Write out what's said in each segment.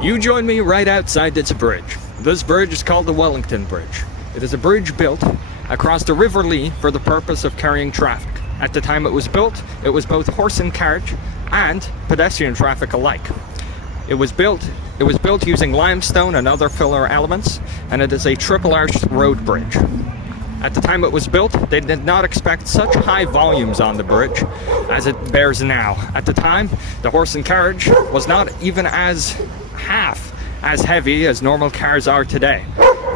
You join me right outside this bridge. This bridge is called the Wellington Bridge. It is a bridge built across the River Lee for the purpose of carrying traffic. At the time it was built, it was both horse and carriage and pedestrian traffic alike. It was built using limestone and other filler elements, and it is a triple-arched road bridge. At the time it was built, they did not expect such high volumes on the bridge as it bears now. At the time, the horse and carriage was not even half as heavy as normal cars are today.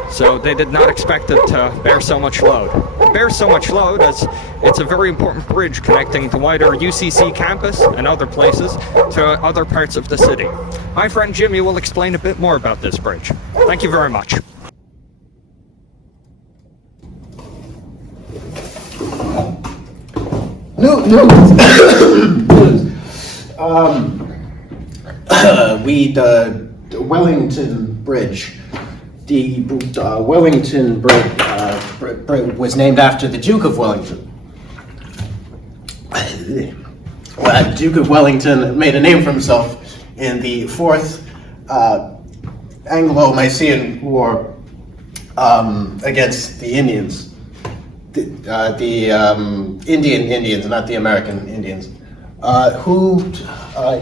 So they did not expect it to bear so much load. It bears so much load as it's a very important bridge connecting the wider UCC campus and other places to other parts of the city. My friend Jimmy will explain a bit more about this bridge. Thank you very much. The Wellington Bridge. The Wellington Bridge was named after the Duke of Wellington. The Duke of Wellington made a name for himself in the Fourth Anglo-Mycenaean War against the Indians. The Indian Indians, not the American Indians, who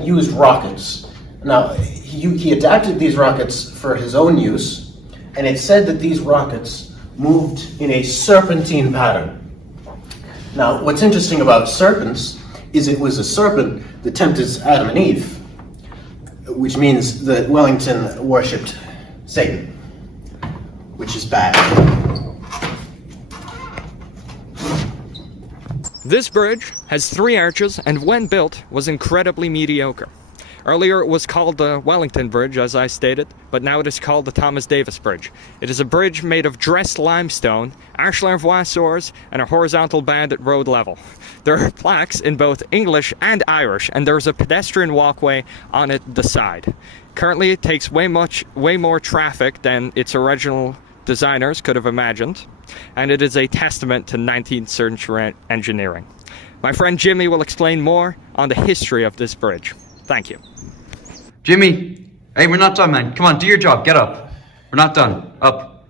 used rockets. Now, he adapted these rockets for his own use, and it said that these rockets moved in a serpentine pattern. Now, what's interesting about serpents is it was a serpent that tempted Adam and Eve, which means that Wellington worshipped Satan, which is bad. This bridge has 3 arches and when built was incredibly mediocre. Earlier it was called the Wellington Bridge, as I stated, but now it is called the Thomas Davis Bridge. It is a bridge made of dressed limestone, ashlar voissoirs, and a horizontal band at road level. There are plaques in both English and Irish, and there is a pedestrian walkway on the side. Currently it takes way more traffic than its original designers could have imagined, and it is a testament to 19th century engineering. My friend Jimmy will explain more on the history of this bridge. Thank you. Jimmy, hey, we're not done, man. Come on, do your job. Get up. We're not done. Up.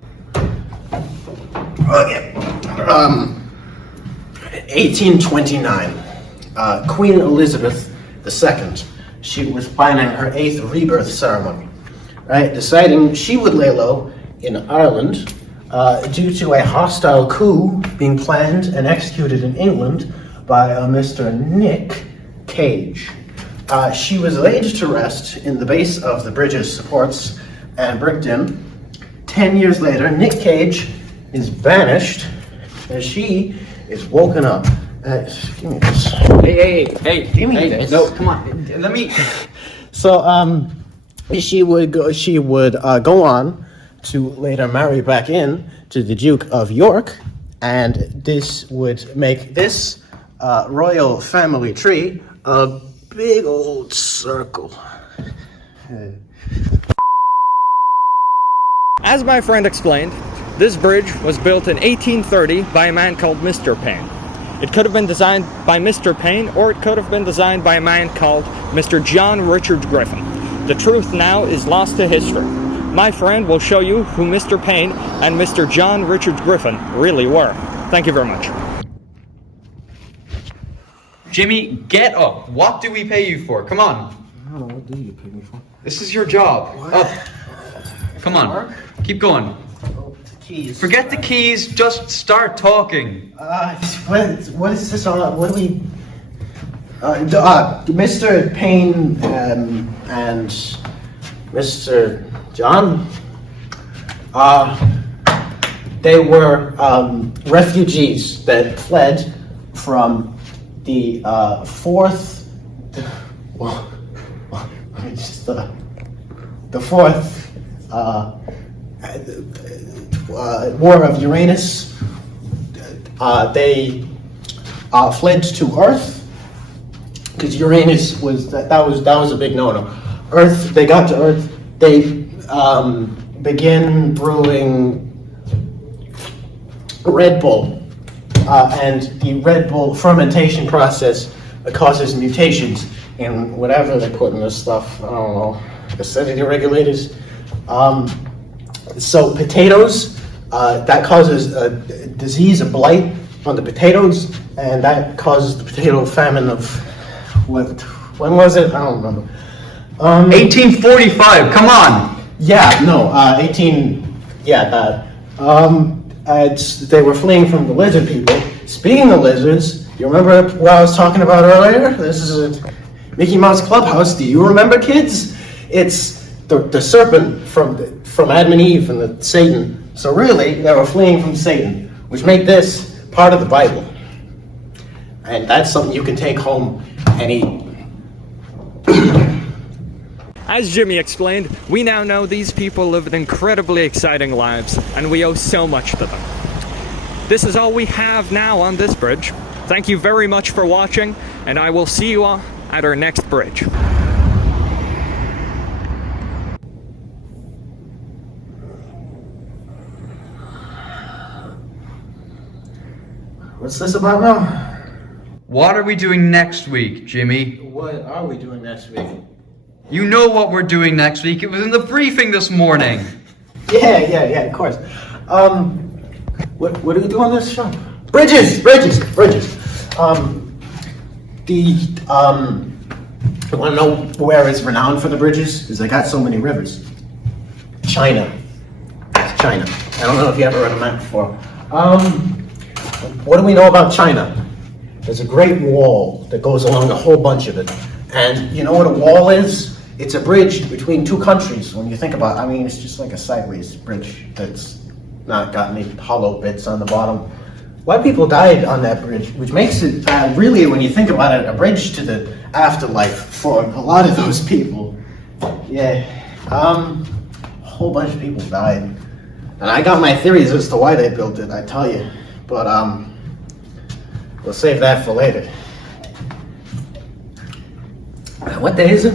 Okay. 1829. Queen Elizabeth II. She was planning her 8th rebirth ceremony, right? Deciding she would lay low in Ireland due to a hostile coup being planned and executed in England by a Mr. Nick Cage. She was laid to rest in the base of the bridge's supports and bricked in. 10 years later, Nick Cage is banished as she is woken up. Give me this. Hey, Give me this. No, come on. Let me. So, she would go on to later marry back in to the Duke of York, and this would make this royal family tree a big old circle. As my friend explained, this bridge was built in 1830 by a man called Mr. Payne. It could have been designed by Mr. Payne, or it could have been designed by a man called Mr. John Richard Griffin. The truth now is lost to history. My friend will show you who Mr. Payne and Mr. John Richard Griffin really were. Thank you very much. Jimmy, get up. What do we pay you for? Come on. I don't know, what do you pay me for? This is your job. What? Up. Come on. Keep going. Oh, the keys. Forget the keys. Just start talking. What is this all? What do we? Mr. Payne and Mr. John. They were refugees that fled from the fourth. The fourth War of Uranus. They fled to Earth because Uranus was that was a big no-no. Earth. They got to Earth. They began brewing Red Bull, and the Red Bull fermentation process causes mutations in whatever they put in this stuff. I don't know. acidity regulators. So potatoes, that causes a disease, a blight on the potatoes, and that causes the potato famine of, when was it? I don't remember. 1845, come on! Yeah, no, they were fleeing from the lizard people. Speaking of lizards, you remember what I was talking about earlier? This is a Mickey Mouse Clubhouse. Do you remember, kids? It's the serpent from Adam and Eve and the Satan. So really, they were fleeing from Satan, which make this part of the Bible. And that's something you can take home and eat. As Jimmy explained, we now know these people lived incredibly exciting lives, and we owe so much to them. This is all we have now on this bridge. Thank you very much for watching, and I will see you all at our next bridge. What's this about now? What are we doing next week, Jimmy? What are we doing next week? You know what we're doing next week. It was in the briefing this morning. Yeah, of course. What do we do on this show? Bridges. You want to know where it's renowned for the bridges? Because they got so many rivers. China. It's China. I don't know if you ever read a map before. What do we know about China? There's a great wall that goes along a whole bunch of it. And you know what a wall is? It's a bridge between two countries. When you think about it, I mean, it's just like a sideways bridge that's not got any hollow bits on the bottom. White people died on that bridge, which makes it really, when you think about it, a bridge to the afterlife for a lot of those people. Yeah, a whole bunch of people died. And I got my theories as to why they built it, I tell you. But we'll save that for later. What day is it?